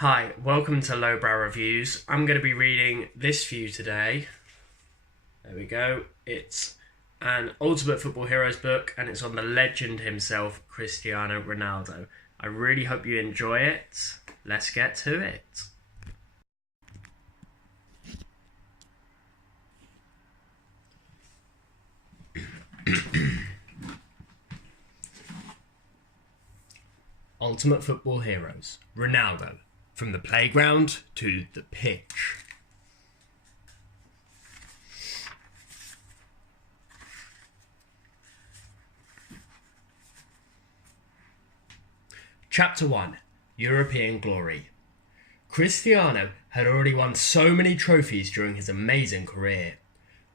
Hi, welcome to Lowbrow Reviews. I'm going to be reading this for you today. There we go. It's an Ultimate Football Heroes book and it's on the legend himself, Cristiano Ronaldo. I really hope you enjoy it. Let's get to it. Ultimate Football Heroes. Ronaldo. From the playground to the pitch. Chapter 1. European Glory. Cristiano had already won so many trophies during his amazing career.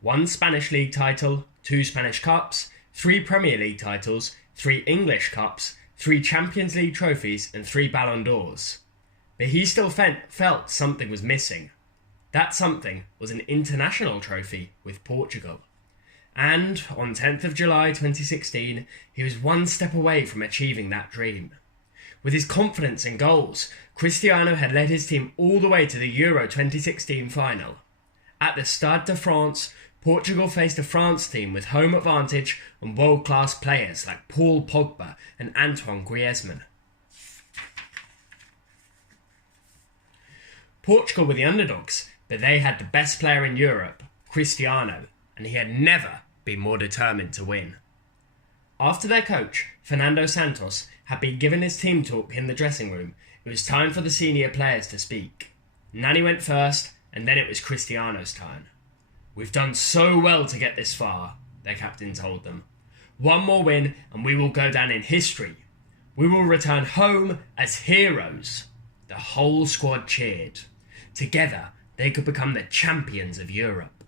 1 Spanish League title, 2 Spanish Cups, 3 Premier League titles, 3 English Cups, 3 Champions League trophies and 3 Ballon d'Ors. But he still felt something was missing. That something was an international trophy with Portugal. And on 10th of July 2016, he was 1 step away from achieving that dream. With his confidence in goals, Cristiano had led his team all the way to the Euro 2016 final. At the Stade de France, Portugal faced a France team with home advantage and world-class players like Paul Pogba and Antoine Griezmann. Portugal were the underdogs, but they had the best player in Europe, Cristiano, and he had never been more determined to win. After their coach, Fernando Santos, had been given his team talk in the dressing room, it was time for the senior players to speak. Nani went first, and then it was Cristiano's turn. "We've done so well to get this far," their captain told them. "1 more win and we will go down in history. We will return home as heroes." The whole squad cheered. Together, they could become the champions of Europe.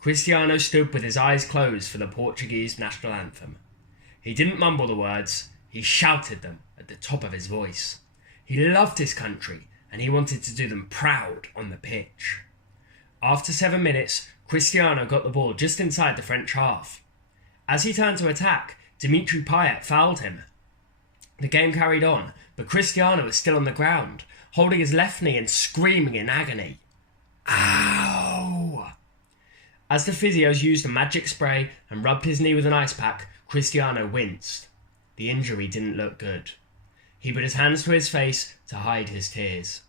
Cristiano stood with his eyes closed for the Portuguese national anthem. He didn't mumble the words, he shouted them at the top of his voice. He loved his country and he wanted to do them proud on the pitch. After 7 minutes, Cristiano got the ball just inside the French half. As he turned to attack, Dimitri Payet fouled him. The game carried on, but Cristiano was still on the ground, holding his left knee and screaming in agony. Ow! As the physios used a magic spray and rubbed his knee with an ice pack, Cristiano winced. The injury didn't look good. He put his hands to his face to hide his tears.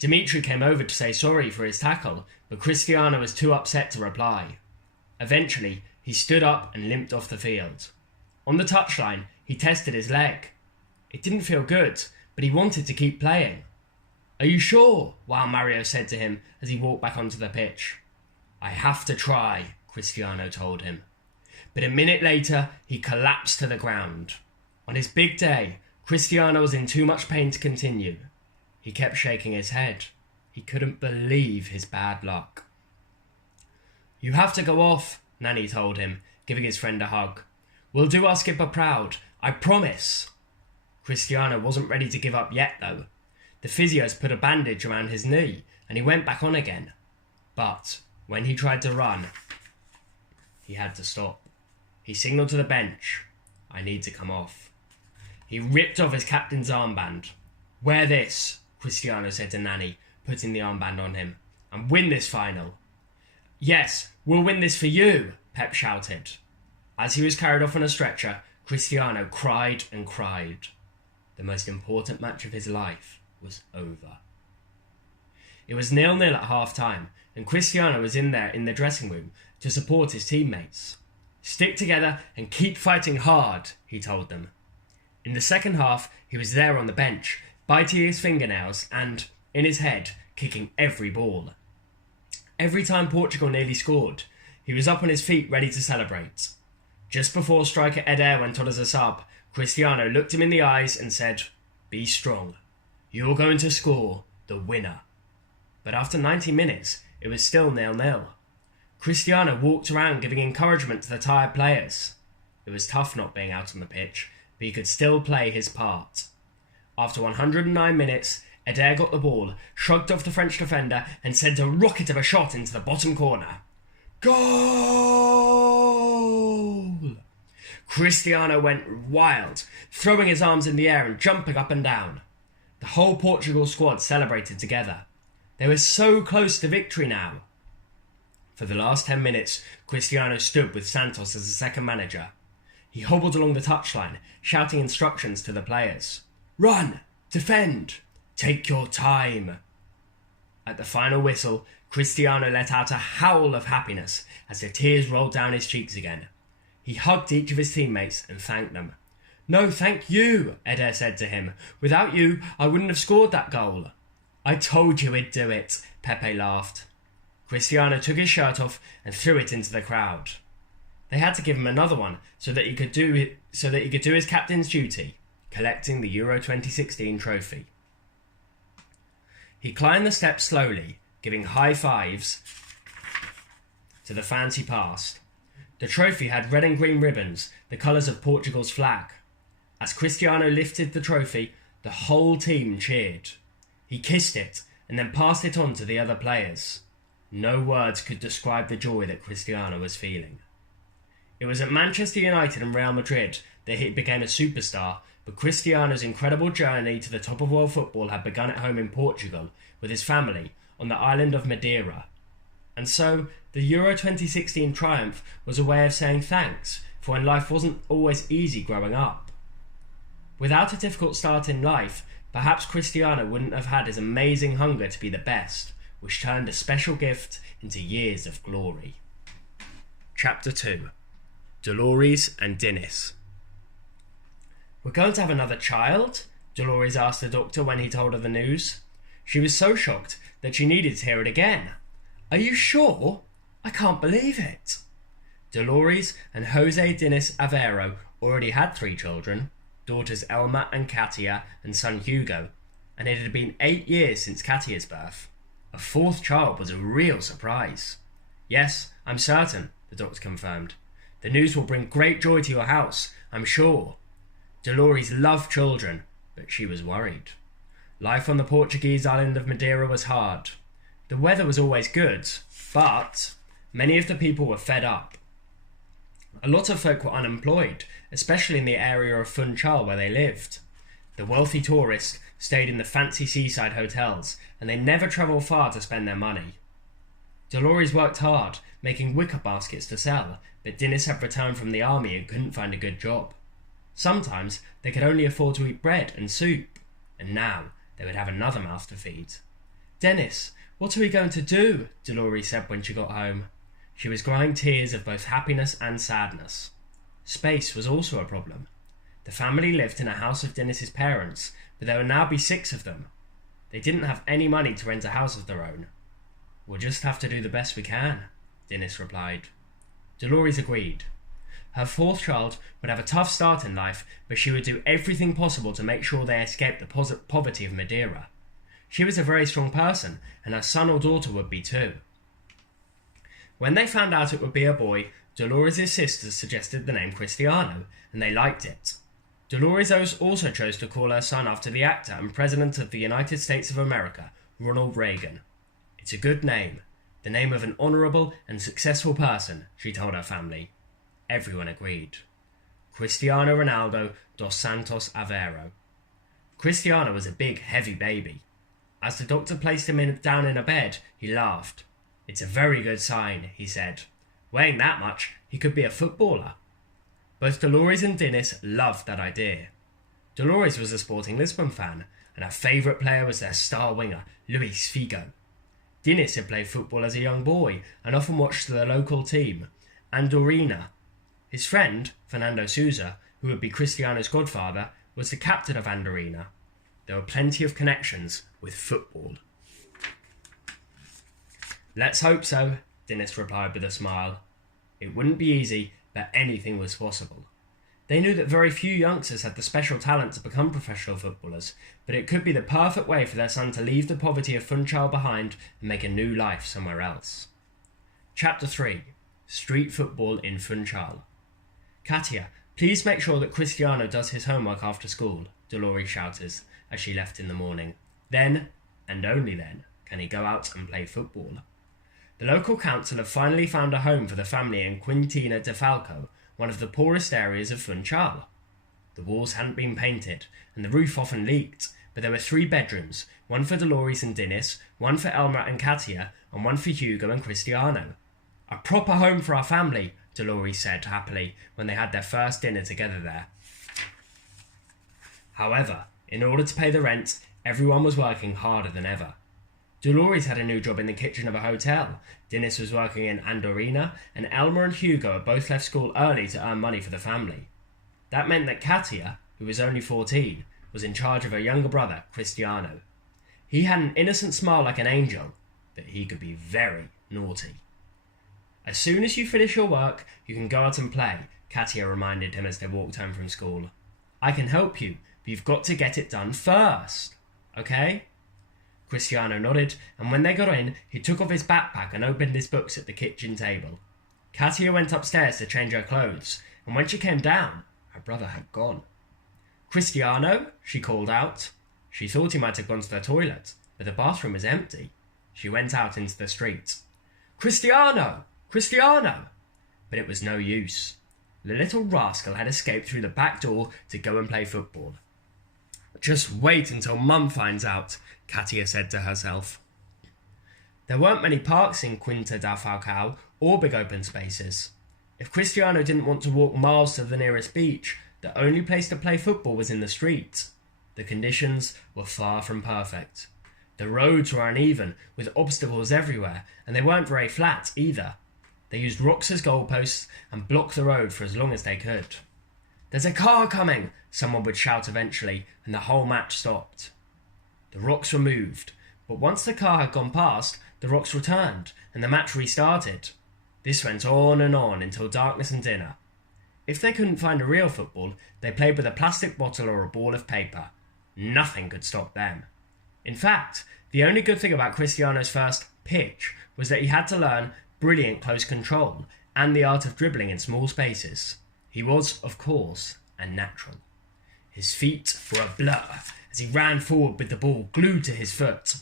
Dimitri came over to say sorry for his tackle, but Cristiano was too upset to reply. Eventually, he stood up and limped off the field. On the touchline, he tested his leg. It didn't feel good, but he wanted to keep playing. "Are you sure?" Juan Mario said to him as he walked back onto the pitch. "I have to try," Cristiano told him. But a minute later, he collapsed to the ground. On his big day, Cristiano was in too much pain to continue. He kept shaking his head. He couldn't believe his bad luck. "You have to go off," Nani told him, giving his friend a hug. "We'll do our skipper proud, I promise." Cristiano wasn't ready to give up yet, though. The physios put a bandage around his knee, and he went back on again. But when he tried to run, he had to stop. He signalled to the bench, "I need to come off." He ripped off his captain's armband. "Wear this," Cristiano said to Nani, putting the armband on him, "and win this final." "Yes, we'll win this for you," Pep shouted. As he was carried off on a stretcher, Cristiano cried and cried. The most important match of his life was over. It was 0-0 at half-time, and Cristiano was in there in the dressing room to support his teammates. "Stick together and keep fighting hard," he told them. In the second half, he was there on the bench, biting his fingernails and, in his head, kicking every ball. Every time Portugal nearly scored, he was up on his feet ready to celebrate. Just before striker Eder went on as a sub, Cristiano looked him in the eyes and said, "Be strong. You're going to score the winner." But after 90 minutes, it was still 0-0. Cristiano walked around giving encouragement to the tired players. It was tough not being out on the pitch, but he could still play his part. After 109 minutes, Eder got the ball, shrugged off the French defender and sent a rocket of a shot into the bottom corner. Goal! Cristiano went wild, throwing his arms in the air and jumping up and down. The whole Portugal squad celebrated together. They were so close to victory now. For the last 10 minutes, Cristiano stood with Santos as the second manager. He hobbled along the touchline, shouting instructions to the players. Run! Defend! Take your time! At the final whistle, Cristiano let out a howl of happiness as the tears rolled down his cheeks again. He hugged each of his teammates and thanked them. No, thank you, Eder said to him. Without you, I wouldn't have scored that goal. I told you he'd do it, Pepe laughed. Cristiano took his shirt off and threw it into the crowd. They had to give him another one so that he could do his captain's duty, collecting the Euro 2016 trophy. He climbed the steps slowly, giving high fives to the fans he passed. The trophy had red and green ribbons, the colours of Portugal's flag. As Cristiano lifted the trophy, the whole team cheered. He kissed it and then passed it on to the other players. No words could describe the joy that Cristiano was feeling. It was at Manchester United and Real Madrid that he became a superstar, but Cristiano's incredible journey to the top of world football had begun at home in Portugal with his family on the island of Madeira. And so, the Euro 2016 triumph was a way of saying thanks for when life wasn't always easy growing up. Without a difficult start in life, perhaps Cristiano wouldn't have had his amazing hunger to be the best, which turned a special gift into years of glory. Chapter 2. Dolores and Dennis. We're going to have another child? Dolores asked the doctor when he told her the news. She was so shocked that she needed to hear it again. Are you sure? I can't believe it. Dolores and Jose Dennis Aveiro already had 3 children, daughters Elma and Katia and son Hugo, and it had been 8 years since Katia's birth. A 4th child was a real surprise. Yes, I'm certain, the doctor confirmed. The news will bring great joy to your house, I'm sure. Dolores loved children, but she was worried. Life on the Portuguese island of Madeira was hard. The weather was always good, but many of the people were fed up. A lot of folk were unemployed, especially in the area of Funchal where they lived. The wealthy tourists stayed in the fancy seaside hotels, and they never travelled far to spend their money. Dolores worked hard, making wicker baskets to sell, but Dennis had returned from the army and couldn't find a good job. Sometimes they could only afford to eat bread and soup, and now they would have another mouth to feed. Dennis, what are we going to do? Dolores said when she got home. She was crying tears of both happiness and sadness. Space was also a problem. The family lived in a house of Dennis's parents, but there would now be 6 of them. They didn't have any money to rent a house of their own. We'll just have to do the best we can, Dennis replied. Dolores agreed. Her 4th child would have a tough start in life, but she would do everything possible to make sure they escaped the poverty of Madeira. She was a very strong person, and her son or daughter would be too. When they found out it would be a boy, Dolores' sisters suggested the name Cristiano, and they liked it. Dolores also chose to call her son after the actor and President of the United States of America, Ronald Reagan. It's a good name, the name of an honourable and successful person, she told her family. Everyone agreed. Cristiano Ronaldo dos Santos Aveiro. Cristiano was a big, heavy baby. As the doctor placed him down in a bed, he laughed. It's a very good sign, he said. Weighing that much, he could be a footballer. Both Dolores and Dennis loved that idea. Dolores was a Sporting Lisbon fan, and her favourite player was their star winger, Luis Figo. Dennis had played football as a young boy and often watched the local team, Andorina. His friend, Fernando Sousa, who would be Cristiano's godfather, was the captain of Andorina. There were plenty of connections with football. Let's hope so, Dennis replied with a smile. It wouldn't be easy, but anything was possible. They knew that very few youngsters had the special talent to become professional footballers, but it could be the perfect way for their son to leave the poverty of Funchal behind and make a new life somewhere else. Chapter 3. Street Football in Funchal. Katia, please make sure that Cristiano does his homework after school, Dolores shouted as she left in the morning. Then, and only then, can he go out and play football. The local council had finally found a home for the family in Quintina de Falco, one of the poorest areas of Funchal. The walls hadn't been painted, and the roof often leaked, but there were 3 bedrooms, one for Dolores and Dennis, one for Elmer and Katia, and one for Hugo and Cristiano. A proper home for our family, Dolores said happily when they had their first dinner together there. However, in order to pay the rent, everyone was working harder than ever. Dolores had a new job in the kitchen of a hotel, Dennis was working in Andorina, and Elmer and Hugo had both left school early to earn money for the family. That meant that Katia, who was only 14, was in charge of her younger brother, Cristiano. He had an innocent smile like an angel, but he could be very naughty. As soon as you finish your work, you can go out and play, Katia reminded him as they walked home from school. I can help you, but you've got to get it done first, okay? Cristiano nodded, and when they got in, he took off his backpack and opened his books at the kitchen table. Katia went upstairs to change her clothes, and when she came down, her brother had gone. Cristiano, she called out. She thought he might have gone to the toilet, but the bathroom was empty. She went out into the street. Cristiano! Cristiano! But it was no use. The little rascal had escaped through the back door to go and play football. Just wait until Mum finds out, Katia said to herself. There weren't many parks in Quinta da Falcao or big open spaces. If Cristiano didn't want to walk miles to the nearest beach, the only place to play football was in the street. The conditions were far from perfect. The roads were uneven, with obstacles everywhere, and they weren't very flat either. They used rocks as goalposts and blocked the road for as long as they could. There's a car coming, someone would shout eventually, and the whole match stopped. The rocks were moved, but once the car had gone past, the rocks returned, and the match restarted. This went on and on until darkness and dinner. If they couldn't find a real football, they played with a plastic bottle or a ball of paper. Nothing could stop them. In fact, the only good thing about Cristiano's first pitch was that he had to learn brilliant close control and the art of dribbling in small spaces. He was, of course, a natural. His feet were a blur as he ran forward with the ball glued to his foot.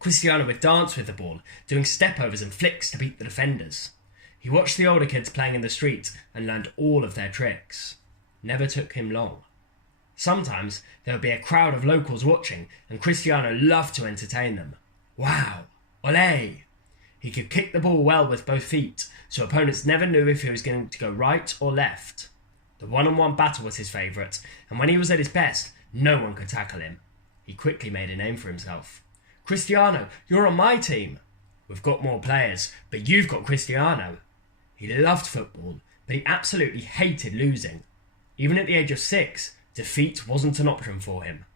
Cristiano would dance with the ball, doing step-overs and flicks to beat the defenders. He watched the older kids playing in the street and learned all of their tricks. Never took him long. Sometimes there would be a crowd of locals watching, and Cristiano loved to entertain them. Wow! Olé! He could kick the ball well with both feet, so opponents never knew if he was going to go right or left. The one-on-one battle was his favourite, and when he was at his best, no one could tackle him. He quickly made a name for himself. Cristiano, you're on my team. We've got more players, but you've got Cristiano. He loved football, but he absolutely hated losing. Even at the age of 6, defeat wasn't an option for him.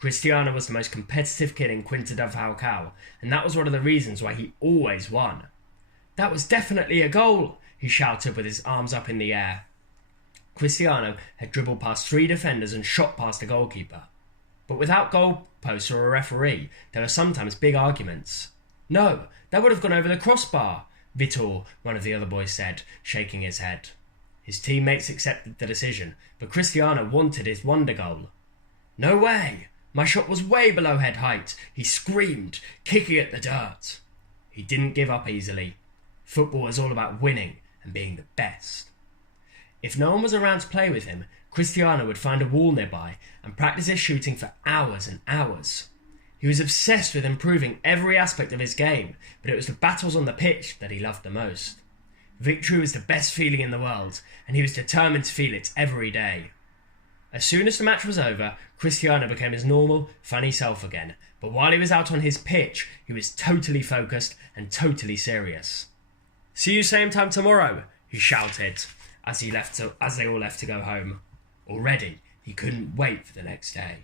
Cristiano was the most competitive kid in Quinta da Falcao, and that was one of the reasons why he always won. That was definitely a goal, he shouted with his arms up in the air. Cristiano had dribbled past 3 defenders and shot past the goalkeeper. But without goalposts or a referee, there were sometimes big arguments. No, that would have gone over the crossbar, Vitor, one of the other boys said, shaking his head. His teammates accepted the decision, but Cristiano wanted his wonder goal. No way! My shot was way below head height, he screamed, kicking at the dirt. He didn't give up easily. Football was all about winning and being the best. If no one was around to play with him, Cristiano would find a wall nearby and practice his shooting for hours and hours. He was obsessed with improving every aspect of his game, but it was the battles on the pitch that he loved the most. Victory was the best feeling in the world, and he was determined to feel it every day. As soon as the match was over, Cristiano became his normal, funny self again, but while he was out on his pitch, he was totally focused and totally serious. See you same time tomorrow, he shouted as they all left to go home. Already, he couldn't wait for the next day.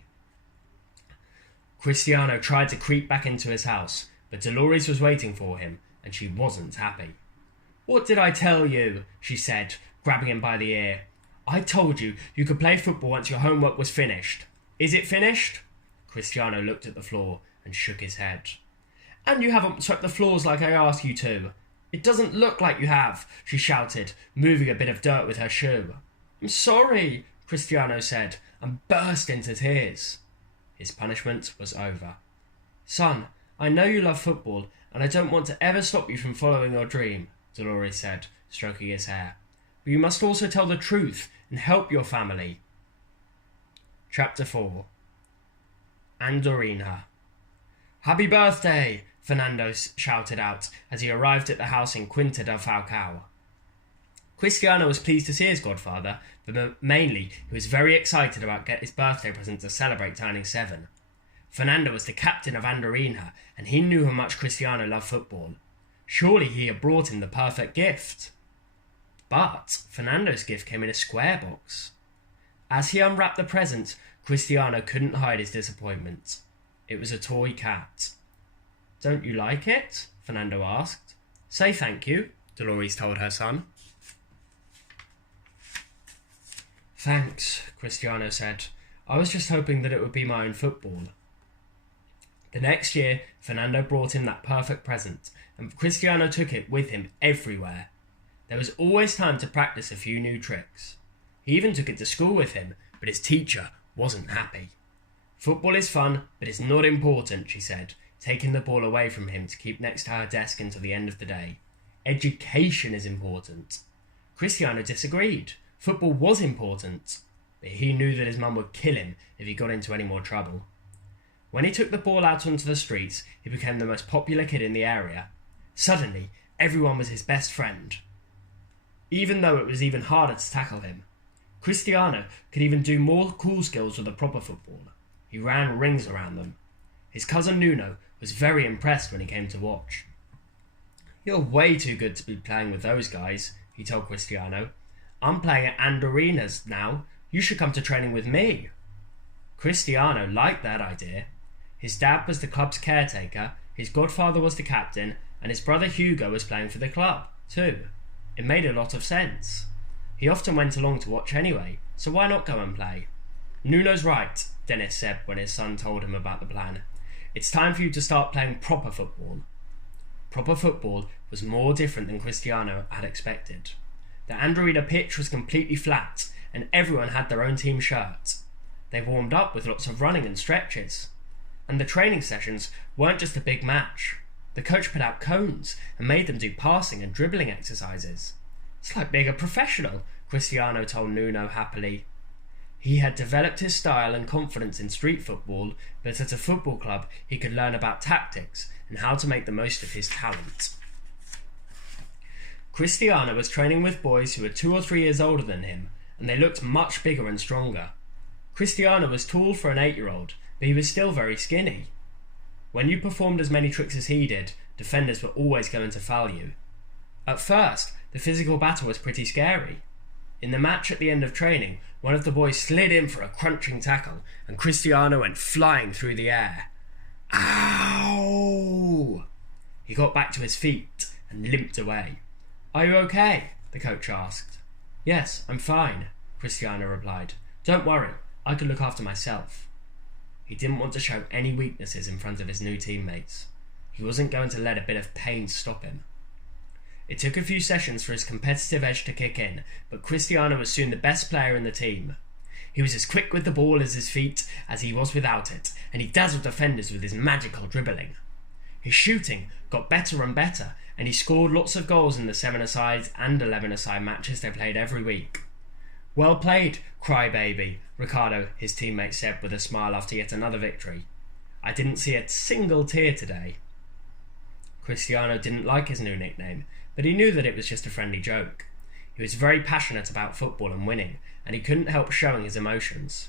Cristiano tried to creep back into his house, but Dolores was waiting for him, and she wasn't happy. What did I tell you? She said, grabbing him by the ear. I told you you could play football once your homework was finished. Is it finished? Cristiano looked at the floor and shook his head. And you haven't swept the floors like I asked you to. It doesn't look like you have, she shouted, moving a bit of dirt with her shoe. I'm sorry, Cristiano said, and burst into tears. His punishment was over. Son, I know you love football, and I don't want to ever stop you from following your dream, Dolores said, stroking his hair. But you must also tell the truth and help your family. Chapter 4. Andorina. "Happy birthday!" Fernando shouted out as he arrived at the house in Quinta del Falcao. Cristiano was pleased to see his godfather, but mainly he was very excited about getting his birthday present to celebrate turning 7. Fernando was the captain of Andorina, and he knew how much Cristiano loved football. Surely he had brought him the perfect gift. But Fernando's gift came in a square box. As he unwrapped the present, Cristiano couldn't hide his disappointment. It was a toy cat. "Don't you like it?" Fernando asked. "Say thank you," Dolores told her son. "Thanks," Cristiano said. "I was just hoping that it would be my own football." The next year, Fernando brought him that perfect present, and Cristiano took it with him everywhere. There was always time to practice a few new tricks. He even took it to school with him, but his teacher wasn't happy. "Football is fun, but it's not important," she said, taking the ball away from him to keep next to her desk until the end of the day. "Education is important." Cristiano disagreed. Football was important, but he knew that his mum would kill him if he got into any more trouble. When he took the ball out onto the streets, he became the most popular kid in the area. Suddenly, everyone was his best friend, even though it was even harder to tackle him. Cristiano could even do more cool skills with a proper football. He ran rings around them. His cousin Nuno was very impressed when he came to watch. "You're way too good to be playing with those guys," he told Cristiano. "I'm playing at Andorina's now. You should come to training with me." Cristiano liked that idea. His dad was the club's caretaker, his godfather was the captain, and his brother Hugo was playing for the club, too. It made a lot of sense. He often went along to watch anyway, so why not go and play? "Nuno's right," Dennis said when his son told him about the plan. "It's time for you to start playing proper football." Proper football was more different than Cristiano had expected. The Andorina pitch was completely flat, and everyone had their own team shirt. They warmed up with lots of running and stretches. And the training sessions weren't just a big match. The coach put out cones and made them do passing and dribbling exercises. "It's like being a professional," Cristiano told Nuno happily. He had developed his style and confidence in street football, but at a football club he could learn about tactics and how to make the most of his talent. Cristiano was training with boys who were 2 or 3 years older than him, and they looked much bigger and stronger. Cristiano was tall for an 8-year-old, but he was still very skinny. When you performed as many tricks as he did, defenders were always going to foul you. At first, the physical battle was pretty scary. In the match at the end of training, one of the boys slid in for a crunching tackle, and Cristiano went flying through the air. "Ow!" He got back to his feet and limped away. "Are you okay?" the coach asked. "Yes, I'm fine," Cristiano replied. "Don't worry, I can look after myself." He didn't want to show any weaknesses in front of his new teammates. He wasn't going to let a bit of pain stop him. It took a few sessions for his competitive edge to kick in, but Cristiano was soon the best player in the team. He was as quick with the ball as his feet as he was without it, and he dazzled defenders with his magical dribbling. His shooting got better and better, and he scored lots of goals in the 7-a-side and 11-a-side matches they played every week. "Well played, crybaby," Ricardo, his teammate, said with a smile after yet another victory. "I didn't see a single tear today." Cristiano didn't like his new nickname, but he knew that it was just a friendly joke. He was very passionate about football and winning, and he couldn't help showing his emotions.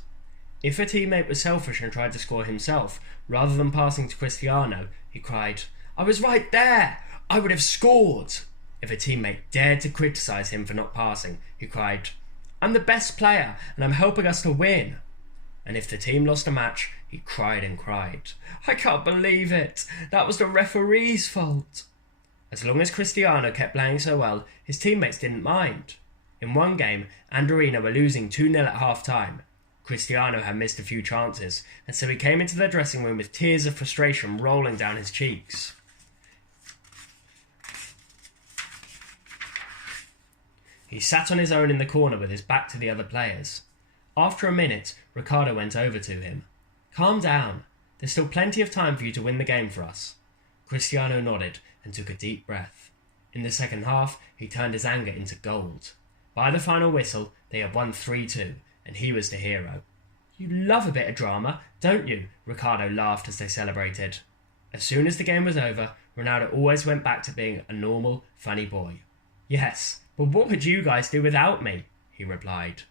If a teammate was selfish and tried to score himself, rather than passing to Cristiano, he cried, "I was right there! I would have scored!" If a teammate dared to criticise him for not passing, he cried, "I'm the best player and I'm helping us to win." And if the team lost a match, he cried and cried, "I can't believe it! That was the referee's fault!" As long as Cristiano kept playing so well, his teammates didn't mind. In one game, Andorina were losing 2-0 at half-time. Cristiano had missed a few chances, and so he came into the dressing room with tears of frustration rolling down his cheeks. He sat on his own in the corner with his back to the other players. After a minute, Ricardo went over to him. "Calm down. There's still plenty of time for you to win the game for us." Cristiano nodded and took a deep breath. In the second half, he turned his anger into gold. By the final whistle, they had won 3-2, and he was the hero. You love a bit of drama, don't you? Ricardo laughed as they celebrated. As soon as the game was over, Ronaldo always went back to being a normal, funny boy. Yes, but what would you guys do without me? He replied.